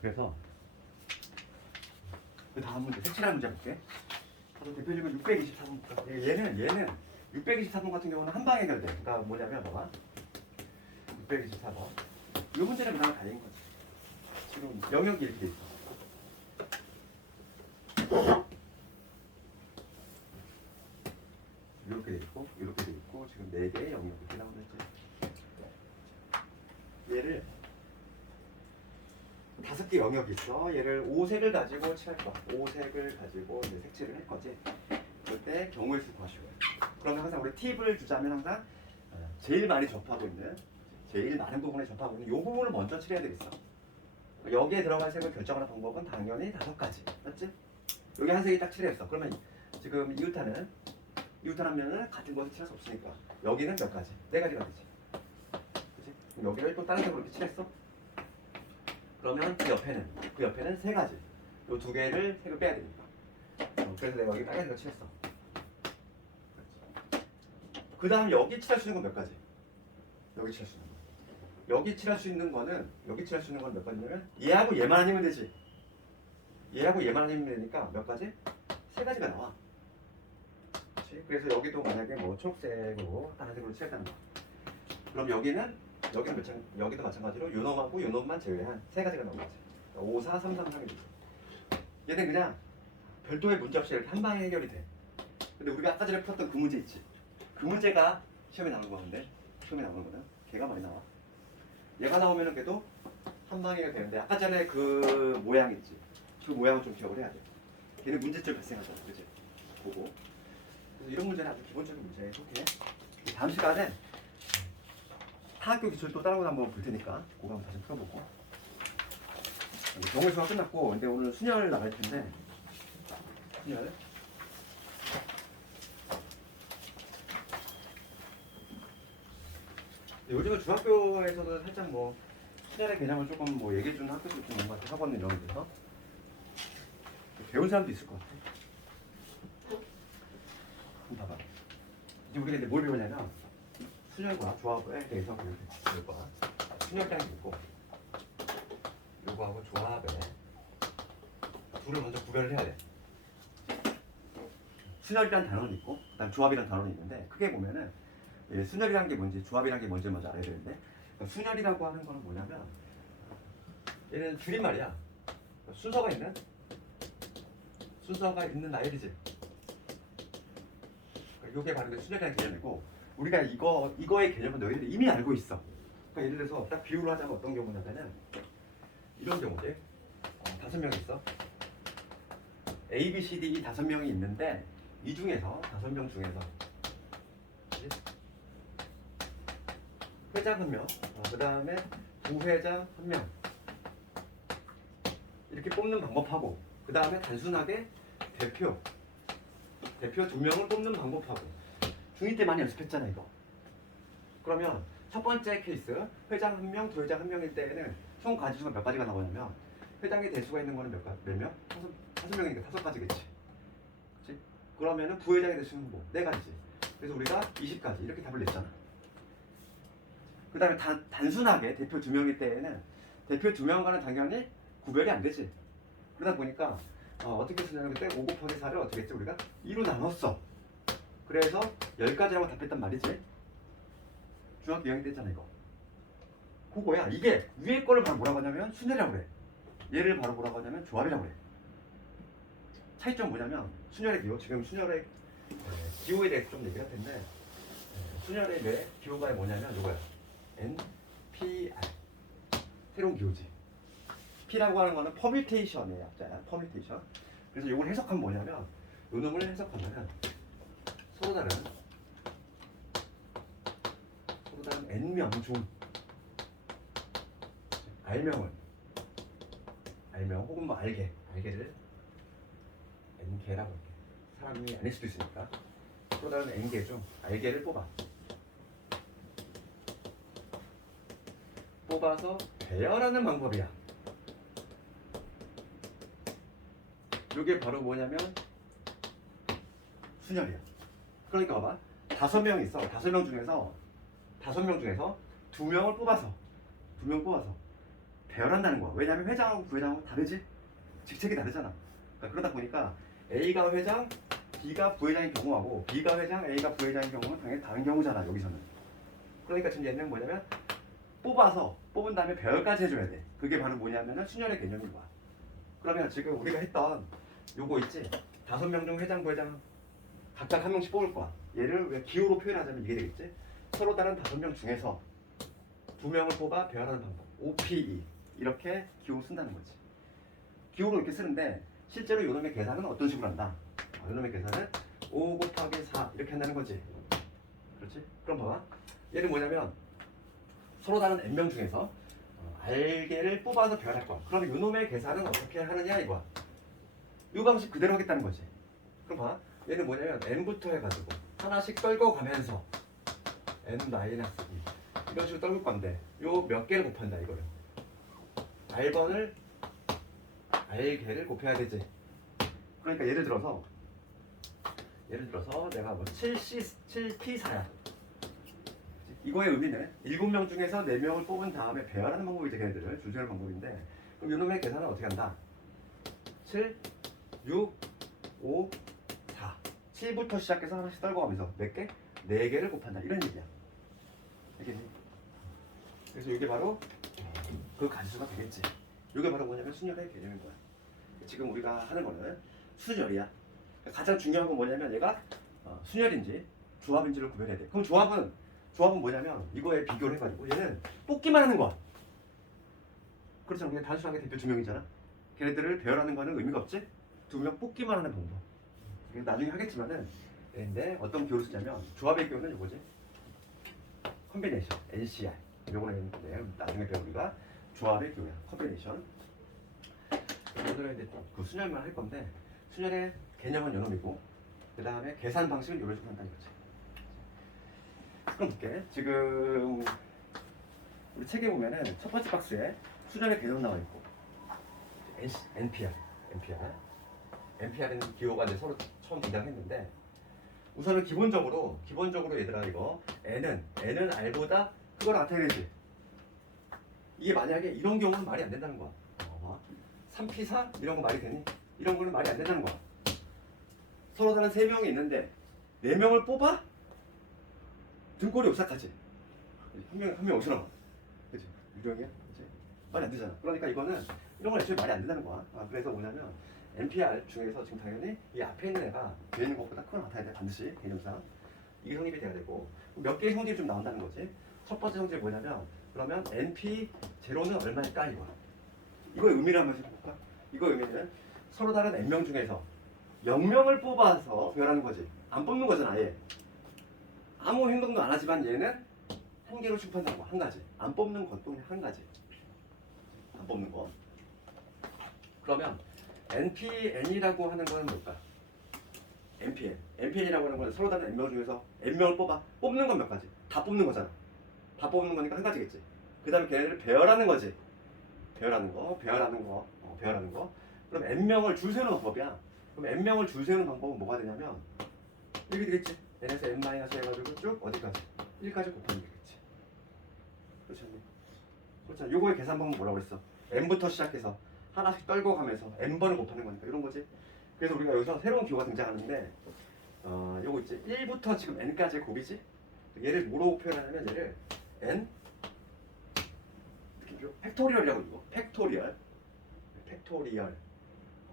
그래서 그 다음 문제, 색칠한 문제 볼게. 대표적으로 624번. 얘는 624번 같은 경우는 한 방에 해결돼. 그러니까 뭐냐면 봐봐. 624번. 이 문제는 그냥 다행인 거지. 지금 영역이 이렇게 돼 있어. 이렇게 돼 있고, 이렇게 돼 있고, 지금 4개의 영역이 이렇게 나오는 거지. 얘를 5개 영역이 있어. 얘를 5색을 가지고 칠할 거야. 5색을 가지고 이제 색칠을 할 거지. 그때 경우의 수 구하시고. 그러면 항상 우리 팁을 주자면 항상 제일 많이 접하고 있는, 제일 많은 부분에 접하고 있는 이 부분을 먼저 칠해야 되겠어. 여기에 들어갈 색을 결정하는 방법은 당연히 5가지. 맞지? 여기 한 색이 딱 칠했어. 그러면 지금 이웃하는 한 면은 같은 곳에 칠할 수 없으니까 여기는 몇 가지? 4가지가 되지. 그치? 여기를 또 다른 색으로 이렇게 칠했어. 그러면 그 옆에는 3가지. 요 2개를 색을 빼야 되니까. 그래서 내가 여기 빨간색을 칠했어. 그 다음 여기 칠할 수 있는 건 몇 가지? 여기 칠할 수 있는 거. 여기 칠할 수 있는 거는 몇 가지냐면 얘하고 얘만 아니면 되지. 얘하고 얘만 아니면 되니까 몇 가지? 3가지가 나와. 그치? 그래서 여기도 만약에 뭐 초록색으로 다른 색으로 칠했다는 거. 그럼 여기도 마찬가지로 요 놈하고 요 놈만 제외한 3가지가 나온 거지. 5, 4, 3, 3, 3이 되죠. 얘는 그냥 별도의 문제 없이 이렇게 한 방에 해결이 돼. 근데 우리가 아까 전에 풀었던 그 문제 있지. 그 문제가 시험에 나오는 건데, 시험에 나오는 거는 걔가 많이 나와. 얘가 나오면은 걔도 한 방에 해결 되는데, 아까 전에 그 모양 있지. 그 모양을 좀 기억을 해야 돼. 걔는 문제점 발생하잖아, 그치? 보고. 그래서 이런 문제는 아주 기본적인 문제에 속해. 다음 시간에 타학교 기술 또 다른 거 한번 볼 테니까 그거 한번 다시 풀어보고. 경우의 수가 끝났고, 근데 오늘 순열 나갈 텐데, 순열. 요즘은 중학교에서도 살짝 뭐 순열의 개념을 조금 뭐 얘기해주는 학교도 좀 있는 것 같아. 학원 이런 데서 배운 사람도 있을 것 같아. 한번 봐봐. 이제 우리가 이제 뭘 배우냐면 순열과 조합에 대해서 배울 거야. 순열장이 있고 요거하고 조합에 둘을 먼저 구별을 해야 돼. 순열이라는 단어는 있고 그다음 조합이라는 단어는 있는데 크게 보면은 순열이라는 게 뭔지 조합이라는 게 뭔지 먼저 알아야 되는데 순열이라고 하는 거는 뭐냐면 얘는 줄임말이야. 순서가 있는 나열이지. 이게 바로 순열이라는 개념이고 우리가 이거의 개념은 너희들이 이미 알고 있어. 그러니까 예를 들어서 딱 비유를 하자면 어떤 경우냐면은 이런 경우지. 5명이 있어. A, B, C, D 이 5명이 있는데 이 중에서 5명 중에서 회장 1명, 그 다음에 부회장 1명 이렇게 뽑는 방법하고 그 다음에 단순하게 대표 2명을 뽑는 방법하고 중2 때 많이 연습했잖아 이거. 그러면 첫 번째 케이스 회장 1명, 부회장 1명일 때에는 총 가지수가 몇 가지가 나오냐면 회장의 대수가 있는 거는 몇 명? 5명이니까 5가지겠지. 그치? 그러면은 부회장의 대수는 뭐? 4가지지. 그래서 우리가 20가지 이렇게 답을 냈잖아. 그 다음에 단순하게 대표 2명일 때에는 대표 2명과는 당연히 구별이 안 되지. 그러다 보니까 어떻게 쓰냐면 그때 5 곱하기 4를 어떻게 했지? 우리가 2로 나눴어. 그래서 10가지라고 답했단 말이지. 중학교 2학년 때 했잖아 이거. 그거야. 이게 위에 거를 바로 뭐라고 하냐면 순열이라고 그래. 얘를 바로 뭐라고 하냐면 조합이라고 그래. 차이점 뭐냐면 순열의 기호, 지금 순열의 기호에 대해서 좀 얘기를 할 텐데 순열의 기호가 뭐냐면 이거야. NPR 새로운 기호지. P라고 하는 거는 퍼뮤테이션의 약자야. 퍼뮤테이션. 그래서 이걸 해석하면 뭐냐면 요 놈을 해석하면은 서로 다른 N명 중 R명 혹은 뭐 알게를 N개라고 할게. 사람이 아닐 수도 있으니까 또 다른 N개 중 알게를 뽑아서 배열하는 방법이야. 이게 바로 뭐냐면 순열이야. 그러니까 봐봐. 5명 있어. 5명 중에서 2명을 뽑아서 배열한다는 거야. 왜냐하면 회장하고 부회장하고 다르지? 직책이 다르잖아. 그러니까 그러다 보니까 A가 회장, B가 부회장인 경우하고 B가 회장, A가 부회장인 경우는 당연히 다른 경우잖아. 여기서는. 그러니까 지금 얘는 뭐냐면 뽑은 다음에 배열까지 해줘야 돼. 그게 바로 뭐냐면은 순혈의 개념인 거야. 그러면 지금 우리가 했던 요거 있지? 5명 중 회장, 부회장 각각 한 명씩 뽑을 거야. 얘를 왜 기호로 표현하자면 이게 되겠지? 서로 다른 5명 중에서 2명을 뽑아 배열하는 방법. OPE 이렇게 기호 쓴다는 거지. 기호로 이렇게 쓰는데 실제로 요놈의 계산은 어떤 식으로 한다? 요놈의 계산은 5 곱하기 4 이렇게 한다는 거지. 그렇지? 그럼 봐봐. 얘는 뭐냐면 서로 다른 n명 중에서 알게를 뽑아서 배열할 거야. 그러면 요놈의 계산은 어떻게 하느냐 이거야. 이 방식 그대로 하겠다는 거지. 그럼 봐. 얘는 뭐냐면 n부터 해가지고 하나씩 떨고 가면서 n-2 이런 식으로 떨굴 건데 요 몇 개를 곱한다 이거를. R번을 R개를 곱해야 되지. 그러니까 예를 들어서 내가 뭐 7P4야. 이거의 의미는 7명 중에서 4명을 뽑은 다음에 배열하는 방법이지. 걔네들을 줄 세우는 방법인데 그럼 이놈의 계산은 어떻게 한다? 7, 6, 5, 4 7부터 시작해서 하나씩 떨고 가면서 몇 개? 4개를 곱한다 이런 얘기야. 알겠니? 그래서 이게 바로 그 가지수가 되겠지. 이게 바로 뭐냐면 순열의 개념인 거야. 지금 우리가 하는 거는 순열이야. 가장 중요한 건 뭐냐면 얘가 순열인지 조합인지를 구별해야 돼. 그럼 조합은 뭐냐면 이거에 비교를 해가지고 얘는 뽑기만 하는 거야. 그렇잖아. 그냥 단순하게 대표 2명이잖아. 걔네들을 배열하는 거는 의미가 없지? 2명 뽑기만 하는 방법. 나중에 하겠지만은 근데 어떤 기호를 쓰냐면 조합의 기호는 이거지. 컨비네이션, NCR. 요거는 나중에 배울 우리가 조합의 기호야. 컨비네이션. 오늘은 이제 그 순열만 할 건데 순열의 개념은 요놈이고 그 다음에 계산 방식은 요런 식으로 한다는 거지. 그럼 볼게. 지금 우리 책에 보면은 첫 번째 박스에 순열의 개념 나와 있고 NPR은 기호가 이제 서로 처음 등장했는데 우선은 기본적으로 얘들아 이거 N은 R보다 크거나 같아야 되지. 이게 만약에 이런 경우는 말이 안 된다는 거야. 3P4 이런 거 말이 되니? 이런 거는 말이 안 된다는 거야. 서로 다른 3명이 있는데 4명을 뽑아? 등골이 오싹하지. 한 명 어디서 나와? 그치? 유령이야? 그치? 말이 안 되잖아. 그러니까 이거는 이런 건 애초에 말이 안 된다는 거야. 그래서 뭐냐면 NPR 중에서 지금 당연히 이 앞에 있는 애가 뒤에 있는 것보다 크거나 같아야 돼. 반드시 개념상. 이게 성립이 돼야 되고 몇 개의 성질이 좀 나온다는 거지. 첫 번째 성질이 뭐냐면 그러면 NP0는 얼마일까 이거야. 이거의 의미를 한번 해볼까? 이거의 의미는 서로 다른 n명 중에서 0명을 뽑아서 배열하는 거지. 안 뽑는 거잖아 아예. 아무 행동도 안 하지만 얘는 한 개로 취급한다는 거. 한 가지. 안 뽑는 것도 그냥 한 가지. 안 뽑는 거. 그러면 NPN이라고 하는 거는 뭘까? NPN이라고 하는 거는 서로 다른 n명 중에서 n명을 뽑아. 뽑는 건 몇 가지? 다 뽑는 거잖아. 다 뽑는 거니까 한 가지겠지. 그 다음에 걔네들을 배열하는 거지. 배열하는 거. 그럼 n명을 줄 세우는 방법이야. 그럼 n명을 줄 세우는 방법은 뭐가 되냐면 이렇게 되겠지. n에서 n- 해가지고 쭉 어디까지? 1까지 곱하면 되겠지. 그렇지 않니? 그렇잖아. 요거의 계산 방법은 뭐라고 그랬어? n부터 시작해서 하나씩 떨고 가면서 n번을 곱하는 거니까 이런 거지. 그래서 우리가 여기서 새로운 기호가 등장하는데 요거 있지. 1부터 지금 n까지의 곱이지. 얘를 뭐로 표현하냐면 얘를 n 팩토리얼이라고 읽고 팩토리얼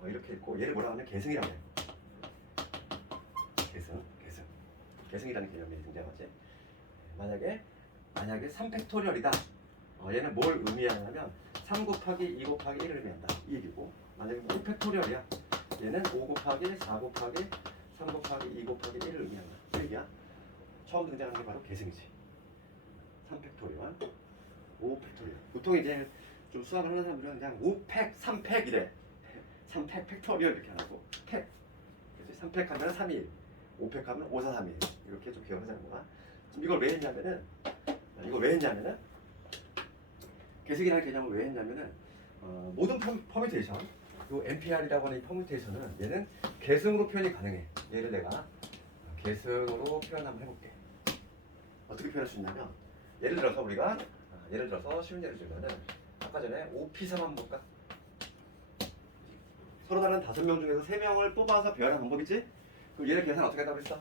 이렇게 읽고 얘를 뭐라고 하면 계승이라고 해. 계승이라는 개념이 등장하지. 만약에 3팩토리얼이다. 얘는 뭘 의미하냐면 3 곱하기 2 곱하기 1을 의미한다. 이 얘기고 만약에 5팩토리얼이야. 얘는 5 곱하기 4 곱하기 3 곱하기 2 곱하기 1을 의미한다. 이 얘기야. 처음 등장하는 게 바로 계승이지. 3팩토리얼 5팩토리얼. 보통 이제 좀 수학을 하는 사람들은 그냥 5팩, 3팩 이래. 3팩 팩토리얼 이렇게 안 하고 팩. 그래서 3팩 하면 3일, 5팩 하면 5, 4, 3일 이렇게 좀 기억하자는 거야. 지금 이걸 왜 했냐면은 계승이라는 개념을 왜 했냐면은 모든 퍼뮤테이션, 요 NPR이라고 하는 이 퍼뮤테이션은 얘는 계승으로 표현이 가능해. 얘를 내가 계승으로 표현 한번 해볼게. 어떻게 표현할 수 있냐면 예를 들어서 쉬운 예를 들면은 아까 아까 전에 OP3 한번 볼까? 서로 다른 5명 중에서 3명을 뽑아서 배열한 방법이지? 그럼 얘를 계산 어떻게 한다고 그랬어?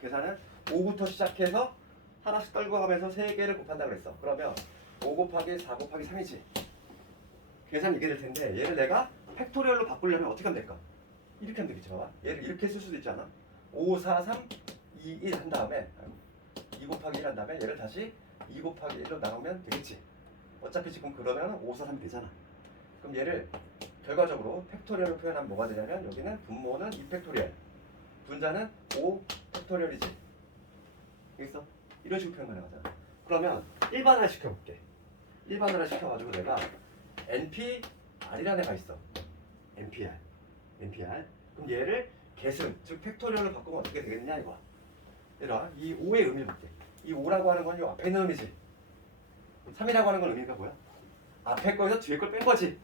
계산은 5부터 시작해서 하나씩 떨고 가면서 3개를 곱한다고 그랬어. 그러면 5 곱하기 4 곱하기 3이지. 계산 이게 될 텐데 얘를 내가 팩토리얼로 바꾸려면 어떻게 하면 될까? 이렇게 하면 되겠지. 봐봐. 얘를 이렇게 쓸 수도 있잖아. 5, 4, 3, 2, 1 한 다음에 2 곱하기 1 한 다음에 얘를 다시 2 곱하기 1로 나누면 되겠지. 어차피 지금 그러면 5, 4, 3이 되잖아. 그럼 얘를 결과적으로 팩토리얼로 표현하면 뭐가 되냐면 여기는 분모는 2팩토리얼, 분자는 5 팩토리얼이지. 알겠어? 이런 식으로 표현 가능하잖아. 그러면 일반화를 시켜볼게. 일반화를 시켜가지고 내가 NPR이라는 애가 있어. NPR. 그럼 얘를 계승, 즉 팩토리얼로 바꾸면 어떻게 되겠냐 이거야. 얘들아, 이 5의 의미를 볼게. 이 5라고 하는 건 이 앞에 있는 의미지. 3이라고 하는 건 의미가 뭐야? 앞에 거에서 뒤에 걸 뺀 거지.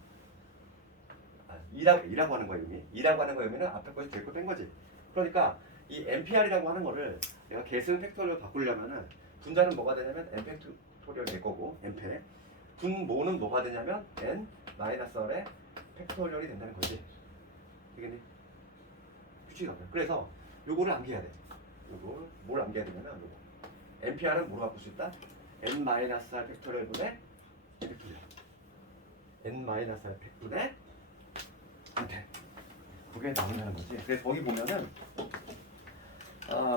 2라고 하는 거의 의미. 2라고 하는 거의 의미는 앞에 거에서 뒤에 걸 뺀 거지. 그러니까 이 NPR이라고 하는 거를 내가 계승 팩토리얼로 바꾸려면은 분자는 뭐가 되냐면 N 팩토리얼이 될 거고 N팩. 분모는 뭐가 되냐면 N-R의 팩토리얼이 된다는 거지. 되겠니? 규칙이 나와요. 그래서 요거를 암기해야 돼. 요걸 뭘 암기해야 되냐면 요거. NPR은 뭐로 바꿀 수 있다? N-R 팩토리얼 분의 N 팩토리얼. N-R 팩분의 N팩. 그게 나온다는 거지. 그래서 거기 보면은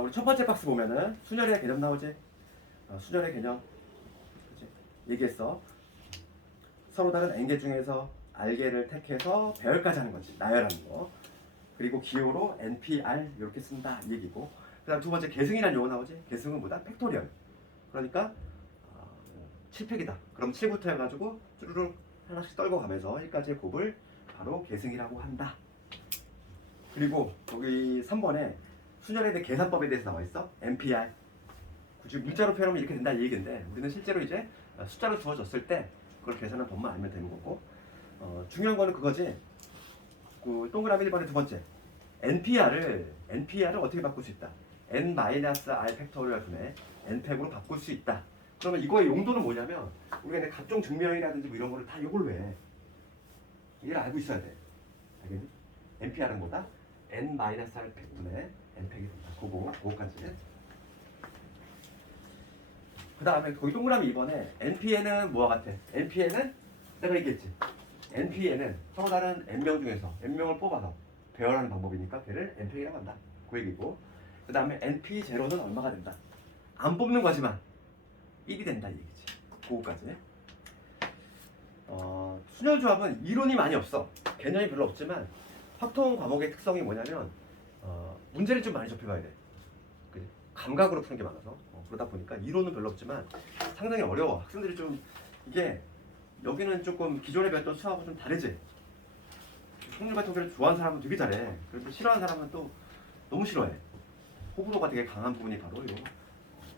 우리 첫 번째 박스 보면은 순열의 개념 나오지. 순열의 개념. 그치? 얘기했어. 서로 다른 n개 중에서 r개를 택해서 배열까지 하는 거지. 나열하는 거. 그리고 기호로 NPR 이렇게 쓴다 이 얘기고. 그 다음 두 번째 계승이라는 용어 나오지. 계승은 뭐다? 팩토리얼. 그러니까 7팩이다. 그럼 7부터 해가지고 쭈루룩 하나씩 떨고 가면서 1까지의 곱을 바로 계승이라고 한다. 그리고 여기 3번에 순열에 대해 계산법에 대해서 나와 있어. NPR. 굳이 문자로 표현하면 이렇게 된다 이 얘기인데 우리는 실제로 이제 숫자로 주어졌을 때 그걸 계산하는 법만 알면 되는 거고. 중요한 거는 그거지. 그 동그라미 1번의 두 번째. NPR을 어떻게 바꿀 수 있다? N-R 팩토리얼 분의 N팩으로 바꿀 수 있다. 그러면 이거의 용도는 뭐냐면 우리가 각종 증명이라든지 뭐 이런 거를 다 이걸로 해. 이걸 알고 있어야 돼. 알겠니? NPR은 뭐다? N-R 팩분의 N팩이 된다. 그거까지. 그 다음에 거기 동그라미 2번에 NPN은 뭐와 같아? NPN은 내가 얘기했지. NPN은 서로 다른 N명 중에서 N명을 뽑아서 배열하는 방법이니까 걔를 N팩이라고 한다. 그 얘기고. 그 다음에 NP0는 얼마가 된다? 안 뽑는 거지만 1이 된다 이 얘기지. 그거까지. 순열조합은 이론이 많이 없어. 개념이 별로 없지만 확통 과목의 특성이 뭐냐면 문제를 좀 많이 접해봐야 돼. 감각으로 푸는 게 많아서 그러다 보니까 이론은 별로 없지만 상당히 어려워. 학생들이 좀 이게 여기는 조금 기존에 배웠던 수학하고 좀 다르지. 확률 통계를 좋아하는 사람은 되게 잘해. 그런데 싫어하는 사람은 또 너무 싫어해. 호불호가 되게 강한 부분이 바로 이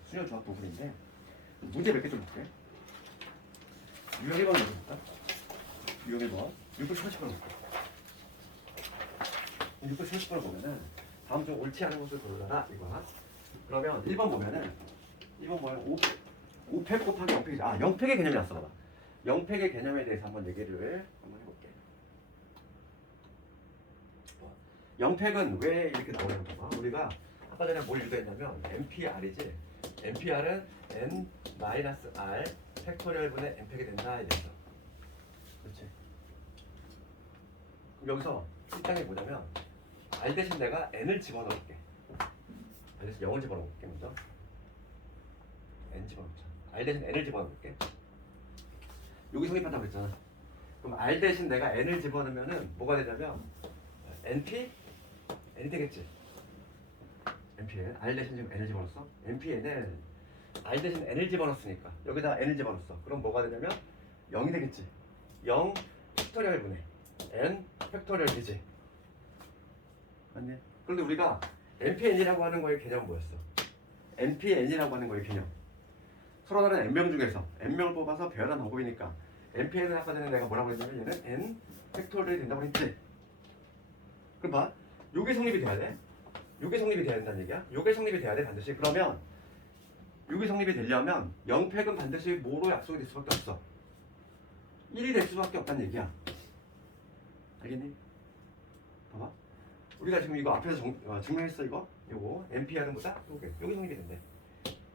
순열조합 부분인데 문제 몇 개 좀 볼게. 유형 1번 먼저 볼까? 유형 1번 6분 30번 볼게. 6분 30번을 보면은 다음 중 옳지 않은 것을 고르라 이거야. 그러면 1번 보면은 5팩 곱하기 0팩이지. 0팩의 개념이 났어. 봐봐. 0팩의 개념에 대해서 한번 얘기를 한번 해볼게. 0팩은 왜 이렇게 나오냐고 봐봐. 우리가 아까 전에 뭘 유도했냐면 NPR이지. NPR은 N-R 팩토리얼 분의 N팩이 된다 이랬어. 그렇지. 그럼 여기서 일당이 뭐냐면 R 대신 내가 N을 집어넣을게. R 대신 0을 집어넣을게 먼저. N 집어넣자. R 대신 N을 집어넣을게. 여기 성립한다고 했잖아. 그럼 R 대신 내가 N을 집어넣으면은 뭐가 되냐면 NP? N이 되겠지. NPN. R 대신 지금 N을 집어넣었어. NPN은 R 대신 N을 집어넣었으니까 여기다 N을 집어넣었어. 그럼 뭐가 되냐면 0이 되겠지. 0 팩토리얼 분의 N 팩토리얼 되지. 맞네. 그런데 우리가 NPN이라고 하는 거의 개념은 뭐였어? NPN이라고 하는 거의 개념. 서로 다른 N명 중에서 N명을 뽑아서 배열한 방법이니까 NPN은 아까 전에 내가 뭐라고 했냐면 얘는 N 팩토리얼이 된다고 했지. 그럼 봐. 요게 성립이 돼야 돼. 요게 성립이 돼야 된다는 얘기야. 요게 성립이 돼야 돼 반드시. 그러면 요게 성립이 되려면 0팩은 반드시 뭐로 약속이 될 수밖에 없어. 1이 될 수밖에 없다는 얘기야. 알겠니? 봐봐. 우리가 지금 이거 앞에서 증명했어 이거? 요거 NPR은 뭐다? 여기 정립이 된대.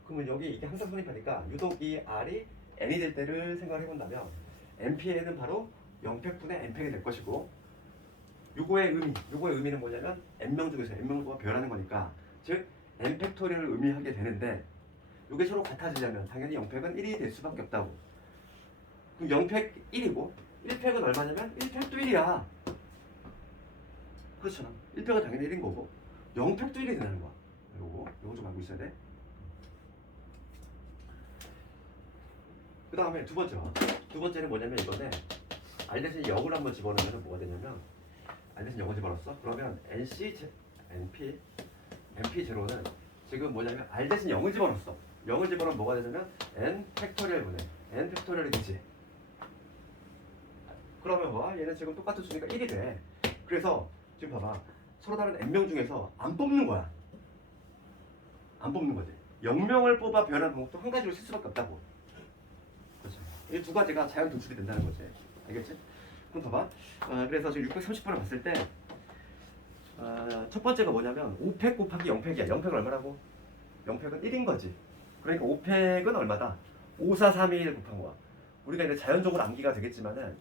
그러면 여기 이게 항상 성립하니까 유독 이 R이 N이 될 때를 생각을 해본다면 NPN은 바로 0팩분의 N팩이 될 것이고 요거의 의미는 뭐냐면 N명 중에서 N명과 별하는 거니까 즉 N팩토리얼을 의미하게 되는데 요게 서로 같아지려면 당연히 0팩은 1이 될 수밖에 없다고. 그럼 0팩 1이고 1팩은 얼마냐면 1팩도 1이야. 그렇잖아. 1팩은 당연히 1인 거고 0팩도 1이 된다는 거야. 요거 좀 알고 있어야 돼. 그 다음에 두 번째는 뭐냐면 이번에 R 대신 0을 한번 집어넣으면 뭐가 되냐면 R 대신 0을 집어넣었어? 그러면 NP0는 지금 뭐냐면 R 대신 0을 집어넣었어. 0을 집어넣으면 뭐가 되냐면 N 팩토리얼 분의 N 팩토리얼이 되지. 그러면 봐 얘는 지금 똑같은 수니까 1이 돼. 그래서 지금 봐봐 서로 다른 N명 중에서 안 뽑는 거야. 안 뽑는 거지. 0명을 뽑아 변하는 방법도 한 가지로 쓸 수밖에 없다고. 그렇죠. 이 두 가지가 자연 도출이 된다는 거지. 알겠지? 그럼 봐봐. 그래서 지금 630번을 봤을 때 첫 번째가 뭐냐면 5팩 곱하기 0팩이야. 0팩은 얼마라고? 0팩은 1인 거지. 그러니까 5팩은 얼마다? 5, 4, 3, 2, 1 곱한 거야. 우리가 이제 자연적으로 암기가 되겠지만은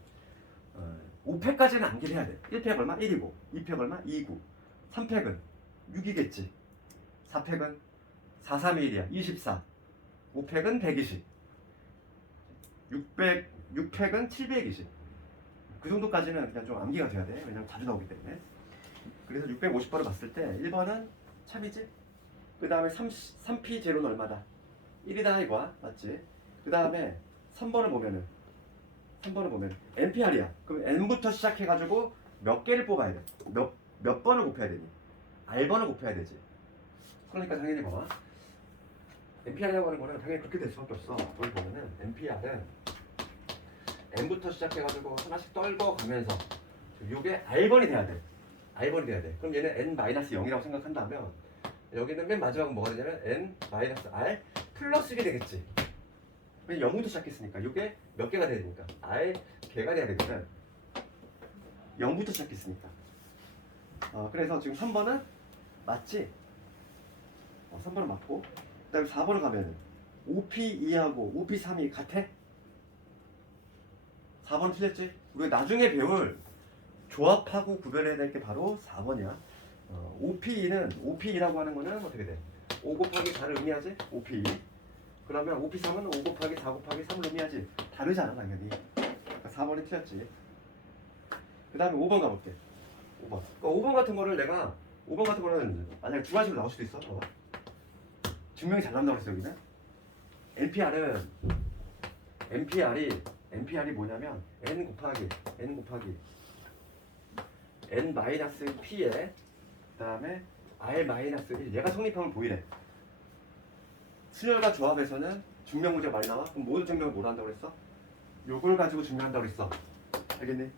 5팩까지는 암기를 해야 돼. 1팩 얼마? 1이고 2팩 얼마? 2고 3팩은 6이겠지. 4팩은 4, 3, 1이야. 24. 5팩은 120. 6팩은 720. 그 정도까지는 그냥 좀 암기가 돼야 돼. 왜냐면 자주 나오기 때문에. 그래서 650번을 봤을 때 1번은 참이지. 그 다음에 3P 제로는 얼마다? 1이다 이거야. 맞지? 그 다음에 3번을 보면은 NPR이야. 그럼 N부터 시작해가지고 몇 개를 뽑아야 돼? 몇 번을 곱해야 되니? R번을 곱해야 되지. 그러니까 당연히 봐봐. NPR이라고 하는 거는 당연히 그렇게 될 수밖에 없어. 거기 보면은 NPR은 N부터 시작해가지고 하나씩 떨궈 가면서 이게 R번이 돼야 돼. R번이 돼야 돼. 그럼 얘는 N-0이라고 생각한다면 여기는 맨 마지막은 뭐가 되냐면 N-R 플러스 1이 되겠지. 왜 0부터 시작했으니까 이게 몇 개가 돼야 되니까 R 개가 돼야 되거든. 0부터 시작했으니까. 그래서 지금 3번은 맞지? 3번은 맞고 그 다음에 4번을 가면 OP2하고 OP3이 같아? 4번 틀렸지? 우리가 나중에 배울 조합하고 구별해야 될 게 바로 4번이야. OP2라고 하는 거는 어떻게 돼? 5 곱하기 4를 의미하지? OP2. 그러면 OP3은 5 곱하기 4 곱하기 3을 의미하지. 다르잖아 당연히. 그러니까 4번이 틀렸지. 그 다음에 5번 가볼게. 5번. 그러니까 5번 같은 거는 만약에 두 가지로 나올 수도 있어. 봐봐. 증명이 잘 나온다고 그랬어 여기는. NPR이 뭐냐면 N 곱하기 N-P에 그 다음에 R-1 얘가 성립하면 보이래. 순열과 조합에서는 증명 문제가 많이 나와. 그럼 모든 증명을 뭐로 한다고 그랬어? 요걸 가지고 증명한다고 그랬어. 알겠니?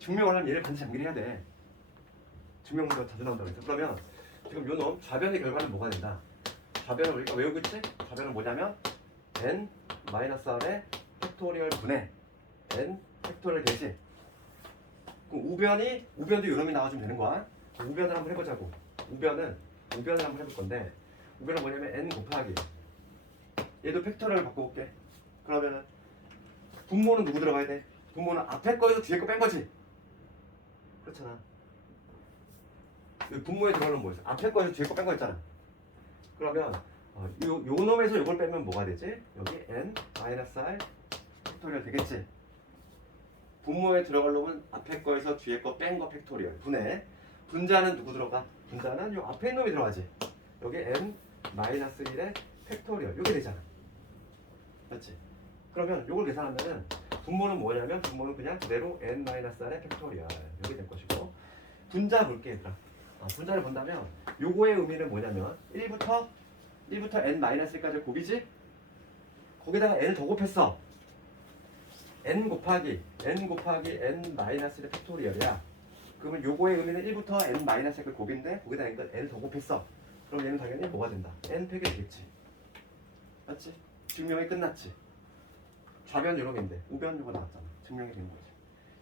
증명을 하면 얘를 반드시 암기를 해야 돼. 증명 문제가 자주 나온다고 그랬어. 그러면 지금 요놈 좌변의 결과는 뭐가 된다? 좌변을 우리가 외우겠지? 좌변은 뭐냐면 N-R의 팩토리얼 분의 N 팩토리얼 되지. 그럼 우변도 요놈이 나와주면 되는 거야. 우변을 한번 해보자고. 우변을 한번 해볼 건데 우변은 뭐냐면 N 곱하기 얘도 팩토리얼을 바꿔볼게. 그러면은 분모는 누구 들어가야 돼? 분모는 앞에 거에서 뒤에 거 뺀 거지. 그렇잖아. 분모에 들어가는 뭐였어? 앞에 거에서 뒤에 거 뺀 거였잖아. 그러면 요 놈에서 요걸 빼면 뭐가 되지? 여기 N-R 팩토리얼 되겠지. 분모에 들어갈 놈은 앞에 거에서 뒤에 거 뺀 거 팩토리얼 분해. 분자는 누구 들어가? 분자는 요 앞에 놈이 들어가지. 여기 N-1의 팩토리얼 요게 되잖아. 맞지? 그러면 요걸 계산하면은 분모는 뭐냐면 분모는 그냥 그대로 N-R의 팩토리얼 요게 될 것이고 분자 볼게 얘들아. 분자를 본다면 요거의 의미는 뭐냐면 1부터 N-1까지 곱이지? 거기다가 N을 더 곱했어. N 곱하기 N-의 팩토리얼이야. 그러면 요거의 의미는 1부터 N-의 곱인데 거기다 N을 더 곱했어. 그럼 얘는 당연히 뭐가 된다? N-팩이 되겠지. 맞지? 증명이 끝났지. 좌변 요놈인데 우변 요거 나왔잖아. 증명이 되는 거지.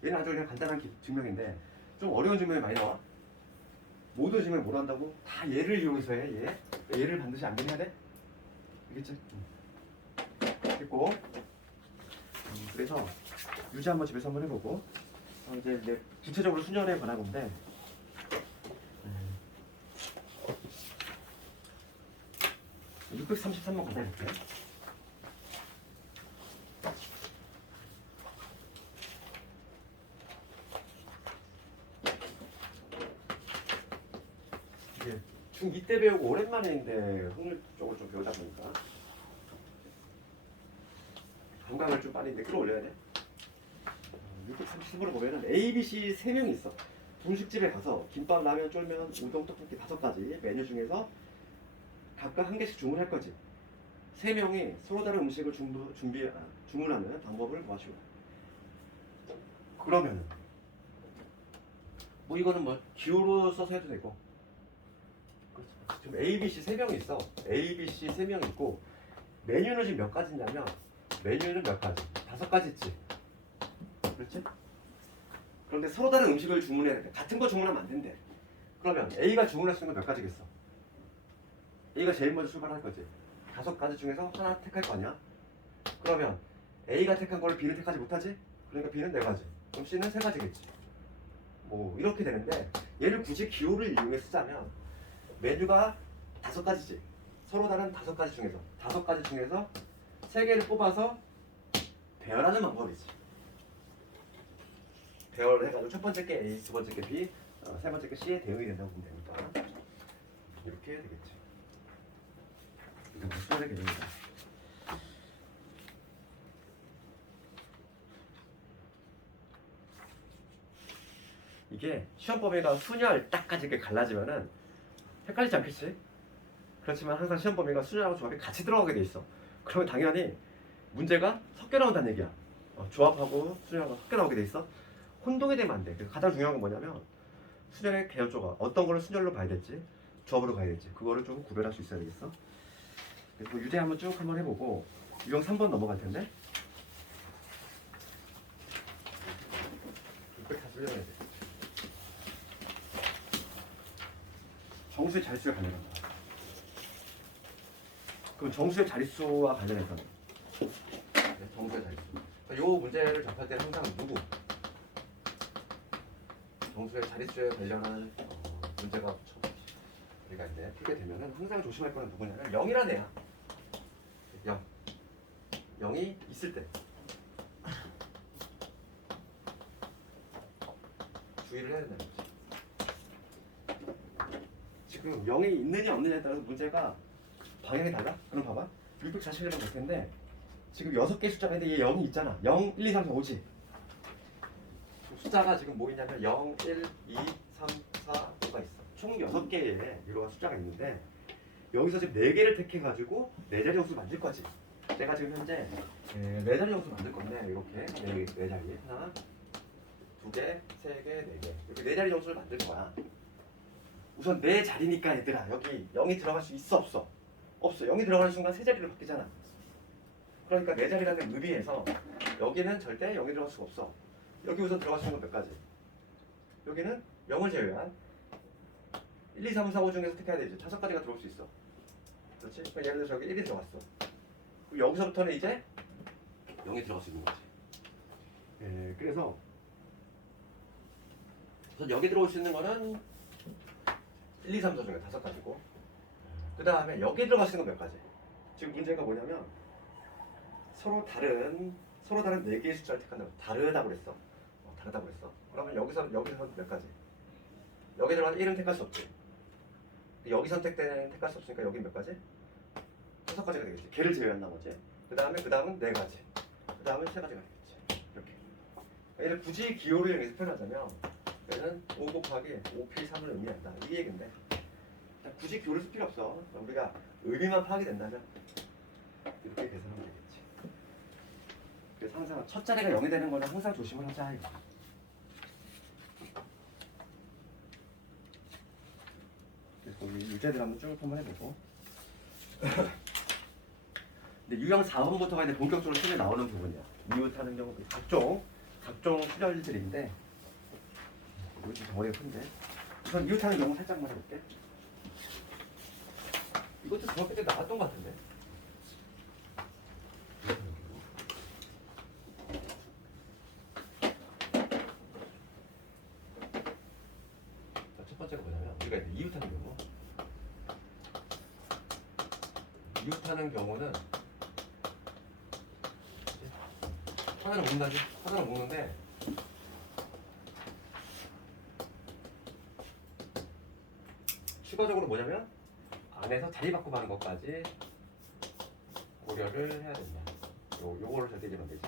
얘는 아주 그냥 간단한 증명인데 좀 어려운 증명이 많이 나와. 모든 증명을 뭘 한다고? 다 얘를 이용해서 해. 얘를 반드시 안전해야 돼? 알겠지? 됐고 그래서 유지 한번 집에서 한번 해보고 이제 구체적으로 순열에 관한 건데 633번 가져볼게요. 이게 중2 때 배우고 오랜만에인데 흥을 쪽을 좀 배우다 보니까 감각을 좀 빨리 끌어올려야 돼. 630으로 보면은 A, B, C 3명이 있어. 분식집에 가서 김밥, 라면, 쫄면, 우동, 떡볶이 5가지 메뉴 중에서 각각 한 개씩 주문할 거지. 3명이 서로 다른 음식을 주문하는 방법을 도와주고. 그러면은 뭐 이거는 뭐 기호로 써서 해도 되고. 지금 A, B, C 3명이 있어. A, B, C 3명이 있고 메뉴는 지금 몇 가지냐면 메뉴는 몇 가지? 5가지 있지. 그렇지? 그런데 서로 다른 음식을 주문해야 돼. 같은 거 주문하면 안 된대. 그러면 A가 주문할 수 있는 건 몇 가지겠어? A가 제일 먼저 출발할 거지. 5가지 중에서 하나 택할 거 아니야? 그러면 A가 택한 걸 B는 택하지 못하지? 그러니까 B는 4가지. 그럼 C는 3가지겠지. 뭐 이렇게 되는데 얘를 굳이 기호를 이용해 쓰자면 메뉴가 5가지지. 서로 다른 5가지 중에서 5가지 중에서 3개를 뽑아서 배열하는 방법이지. 배열을 해가지고 첫 번째 게 A, 두 번째 게 B, 세 번째 게 C에 대응이 된다고 보면 되니까 이렇게 해야 되겠지. 이건 수열의 개념이다. 이게 시험 범위가 순열 딱까지 이렇게 갈라지면은 헷갈리지 않겠지? 그렇지만 항상 시험 범위가 순열하고 조합이 같이 들어가게 돼 있어. 그러면 당연히 문제가 섞여 나온다는 얘기야. 조합하고 순열하고 섞여 나오게 돼 있어. 혼동이 되면 안 돼. 그래서 가장 중요한 건 뭐냐면 순열의 개념 조각. 어떤 거를 순열로 봐야 될지 조합으로 가야 될지 그거를 좀 구별할 수 있어야 되겠어. 그래서 유제 한번 쭉 한번 해보고 유형 3번 넘어갈 텐데 640을 해야 돼. 정수의 자릿수에 관련한다. 그럼 정수의 자릿수와 관련해서는 정수의 자릿수. 이 문제를 접할 때는 항상 누구? 정수의 자릿수에 관련한 문제가 우리가 이제 풀게 되면은 항상 조심할 거는 누구냐면 0이라는 애야. 0. 0이 있을 때 주의를 해야 된다는 거지. 지금 0이 있느냐 없느냐에 따라서 문제가 방향이 달라? 그럼 봐봐. 641을 볼 텐데 지금 6개 숫자가 있는데 얘 0이 있잖아. 0, 1, 2, 3, 4, 5지. 숫자가 지금 뭐 있냐면 0, 1, 2, 3, 4, 5가 있어. 총 6개의 이러한 숫자가 있는데 여기서 지금 4개를 택해가지고 4자리 영수 만들 거지. 내가 지금 현재 4자리 영수 만들 건데 이렇게 4자리 하나, 2개, 3개, 4개 이렇게 4자리 영수를 만들 거야. 우선 4자리니까 얘들아 여기 0이 들어갈 수 있어 없어? 없어. 0이 들어가는 순간 3자리로 바뀌잖아. 그러니까 4자리라는 의미에서 여기는 절대 0이 들어갈 수가 없어. 여기 우선 들어갈 수 있는 건 몇 가지? 여기는 0을 제외한 1, 2, 3, 4, 5 중에서 택해야 되지. 5가지가 들어올 수 있어. 그렇지? 그러니까 예를 들어서 여기 1이 들어갔어. 그럼 여기서부터는 이제 0이 들어갈 수 있는 거지. 그래서 우선 여기 들어올 수 있는 거는 1, 2, 3, 4 중에 5가지고 그 다음에 여기 들어갈 수 있는 건 몇 가지? 지금 문제가 뭐냐면 서로 다른 4개의 숫자를 택한다고. 다르다고 그랬어. 다르다고 그랬어. 그러면 여기서 몇 가지? 여기 들어가는 1은 택할 수 없지. 여기 선택되는 택할 수 없으니까 여기 몇 가지? 5가지가 되겠지. 걔를 제외한 나머지. 그 다음은 4가지. 그 다음은 3가지가 되겠지. 이렇게. 얘를 굳이 기호를 이용해서 표현하자면 얘는 5 곱하기 5p 3을 의미한다. 이 얘기인데 굳이 기호를 쓸 필요 없어. 우리가 의미만 파악이 된다면 이렇게 계산하면 되겠지. 그래서 항상 첫 자리가 0이 되는 거는 항상 조심을 하자. 이거. 그래서 우리 유제들 한번 쭉 한번 해보고. 근데 유형 4번부터가 이제 본격적으로 시험에 나오는 부분이야. 미웃하는 경우 각종 각종 수열들인데 이거 좀 덩어리가 큰데 우선 이웃하는 경우 살짝만 해볼게. 이것도 중학교 때 나왔던 것 같은데. 자, 첫 번째가 뭐냐면 우리가 이제 이웃하는 경우. 이웃하는 경우는 하나를 묶는다지. 하나를 묶는데 추가적으로 뭐냐면 안에서 자리 바꾸고 하는 것까지 고려를 해야 된다. 요거를 절대 잊으면 안 되지.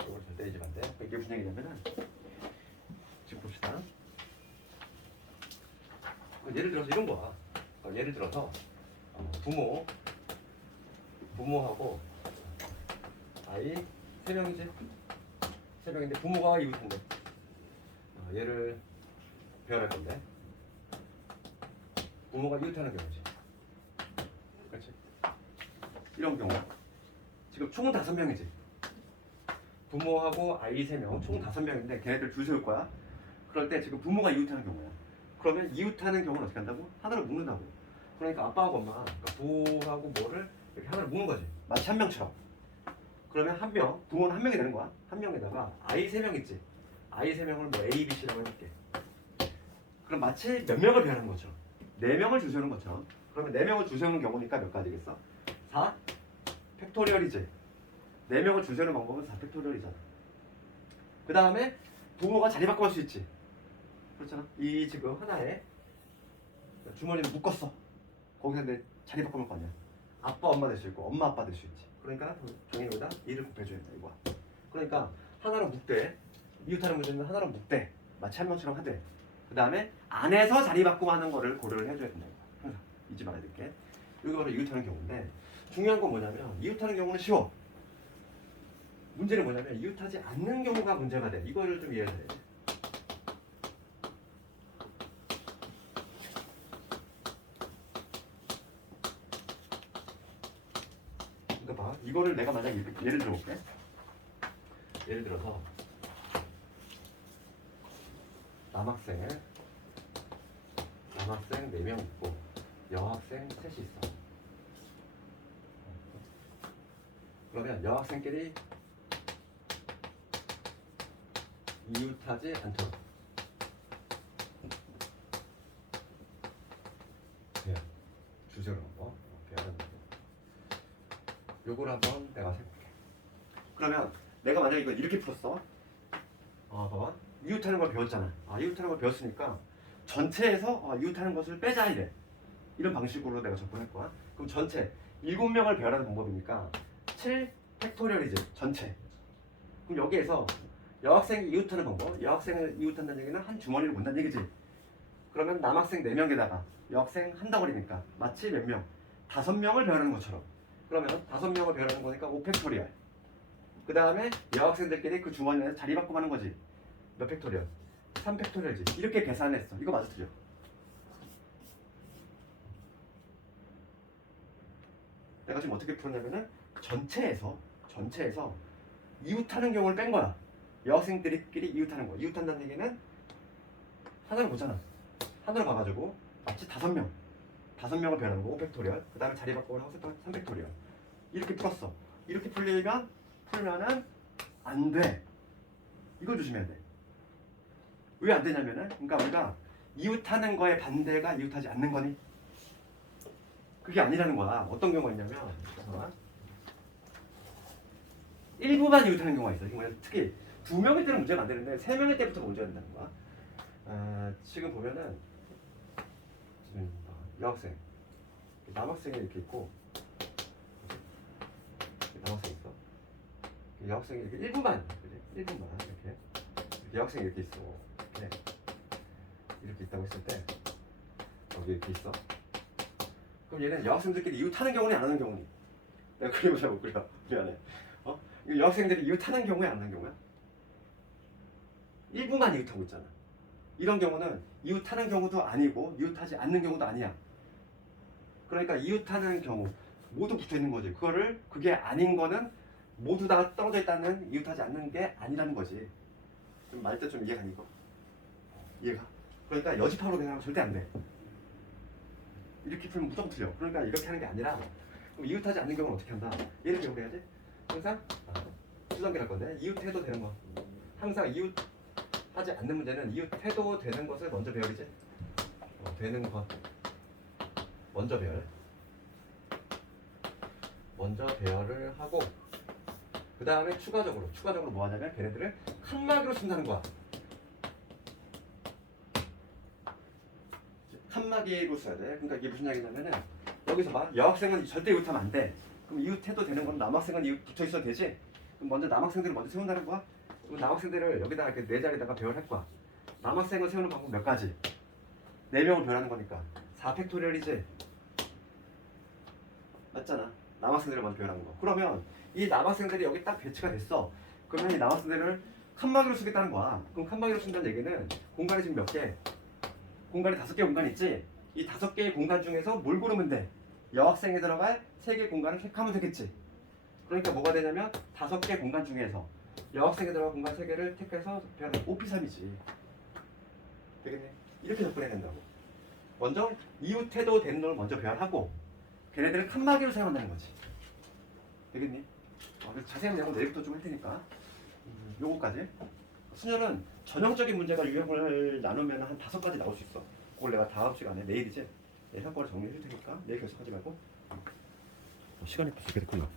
요거를 절대 잊으면 안 돼. 이게 무슨 얘기냐면은 지금 봅시다. 예를 들어서 이런 거야. 예를 들어서 부모하고 아이 3명이지. 3명인데 부모가 이웃인데 얘를 배열할 건데 부모가 이웃하는 경우지. 그렇지? 이런 경우 지금 총은 5명이지. 부모하고 아이 3명, 총 5명인데 걔네들 줄 세울 거야. 그럴 때 지금 부모가 이웃하는 경우야. 그러면 이웃하는 경우는 어떻게 한다고? 하나를 묶는다고. 그러니까 아빠하고 엄마, 그러니까 부하고 뭐를 이렇게 하나를 묶는 거지. 마치 한 명처럼. 그러면 한 명, 부모는 한 명이 되는 거야. 한 명에다가 아이 3명 있지. 아이 3명을 뭐 A, B, C라고 해볼게. 그럼 마치 몇 명을 배하는 것처럼 4명을 줄 세우는 것처럼. 그러면 4명을 줄 세우는 경우니까 몇 가지겠어? 4 팩토리얼이지. 4명을 줄 세우는 방법은 4 팩토리얼이잖아. 그 다음에 부모가 자리 바꿔 갈 수 있지. 그렇잖아. 이 지금 하나에 주머니를 묶었어. 거기서 내 자리 바꿔 놓을 거 아니야. 아빠 엄마 될 수 있고 엄마 아빠 될 수 있지. 그러니까 종이에다 2를 곱해줘야 된다 이거야. 그러니까 하나로 묶되 이웃하는 문제는 하나로 묶되 마치 한 명처럼 하되 그 다음에 안에서 자리 바꾸고 하는 거를 고려를 해줘야 된다 이거야. 항상 잊지 말아야 될게. 이게 바로 이웃하는 경우인데 중요한 건 뭐냐면 이웃하는 경우는 쉬워. 문제는 뭐냐면 이웃하지 않는 경우가 문제가 돼. 이거를 좀 이해해야 돼. 이거 봐. 이거를 내가 만약 이렇게 예를 들어볼게. 예를 들어서 남학생 4명 있고 여학생 3이 있어. 그러면 여학생끼리 이웃하지 않도록 주제로 한번 요걸 한번 내가 해볼게. 그러면 내가 만약에 이걸 이렇게 풀었어. 봐봐. 이웃하는 걸 배웠잖아. 이웃하는 걸 배웠으니까 전체에서 이웃하는 것을 빼자 이래. 이런 방식으로 내가 접근할 거야. 그럼 전체 7명을 배열하는 방법이니까 7 팩토리얼이지. 전체. 그럼 여기에서 여학생이 이웃하는 방법. 여학생을 이웃한다는 얘기는 한 주머니를 문다는 얘기지. 그러면 남학생 4명에다가 여학생 한 덩어리니까 마치 몇 명? 5명을 배열하는 것처럼. 그러면 5명을 배열하는 거니까 5 팩토리얼. 그 다음에 여학생들끼리 그 주머니에서 자리 바꾸고 하는 거지. 몇 팩토리얼? 3 팩토리얼이지. 이렇게 계산했어. 이거 맞아 틀려? 내가 지금 어떻게 풀었냐면은 전체에서 이웃하는 경우를 뺀 거야. 여학생들끼리 이웃하는 거. 이웃한다는 얘기는 하나를 보잖아. 하나를 봐가지고 마치 5명을 배열하는 거. 5 팩토리얼. 그 다음에 자리 바꾸고 하고 3 팩토리얼. 이렇게 풀었어. 이렇게 풀면은 안 돼. 이걸 조심해야 돼. 왜 안 되냐면은, 그러니까 우리가 이웃하는 거에 반대가 이웃하지 않는 거니? 그게 아니라는 거야. 어떤 경우가 있냐면, 일부만 이웃하는 경우가 있어. 특히 2명일 때는 문제가 안 되는데 3명일 때부터 문제가 된다는 거야. 지금 보면은 지금 여학생, 남학생이 이렇게 있고, 남학생 있어. 여학생이 이렇게 일부만, 그지? 일부만 이렇게 여학생이 이렇게 있어. 이렇게 있다고 했을 때 여기 이렇게 있어. 그럼 얘는 여학생들끼리 이웃하는 경우니 안 하는 경우니? 내가 그림을 잘 못 그려. 미안해. 이거 여학생들이 이웃하는 경우야 안 하는 경우야? 일부만 이웃하고 있잖아. 이런 경우는 이웃하는 경우도 아니고 이웃하지 않는 경우도 아니야. 그러니까 이웃하는 경우 모두 붙어 있는 거지. 그게 아닌 거는 모두 다 떨어져 있다는 이웃하지 않는 게 아니라는 거지. 좀 말뜻 좀 이해가 이거. 이해가? 그러니까 여집합으로 그냥 절대 안 돼. 이렇게 풀면 무조건 틀려. 그러니까 이렇게 하는 게 아니라 그럼 이웃하지 않는 경우는 어떻게 한다? 얘를 기억을 해야지. 항상 수정기할 건데 이웃해도 되는 거. 항상 이웃하지 않는 문제는 이웃해도 되는 것을 먼저 배열이지. 되는 것 먼저 배열. 먼저 배열을 하고 그 다음에 추가적으로 뭐 하냐면 걔네들을 칸막이로 쓴다는 거야. 칸막이로 써야 돼. 그러니까 이게 무슨 얘기냐면은 여기서 봐. 여학생은 절대 이웃하면 안 돼. 그럼 이웃해도 되는 건 남학생은 이웃 붙어 있어도 되지. 그럼 먼저 남학생들을 먼저 세운다는 거야. 그럼 남학생들을 여기다가 이렇게 네 자리에다가 배열할 거야. 남학생을 세우는 방법 몇 가지? 4명을 배열하는 거니까 4팩토리얼이지. 맞잖아. 남학생들을 먼저 배열하는 거. 그러면 이 남학생들이 여기 딱 배치가 됐어. 그러면 이 남학생들을 칸막이로 쓰겠다는 거야. 그럼 칸막이로 쓴다는 얘기는 공간이 지금 몇 개? 공간이 5개 공간이 있지? 이 5개의 공간 중에서 뭘 고르면 돼? 여학생이 들어갈 3개의 공간을 택하면 되겠지. 그러니까 뭐가 되냐면 5개 공간 중에서 여학생이 들어갈 공간 3개를 택해서 배열하면 OP3이지. 되겠네? 이렇게 접근해야 된다고. 먼저 이웃해도 되는 걸 먼저 배열하고 걔네들을 칸막이로 사용한다는 거지. 되겠니? 자세한 내용은 내일부터 좀 할 테니까 요거까지. 순열은 전형적인 문제가 유형을 나누면 한 5가지 나올 수 있어. 그걸 내가 다음 시간에 내일이지? 내일 한꺼번에 정리해 줄 테니까 내일 계속하지 말고. 시간이 벌써 이렇게 됐구나.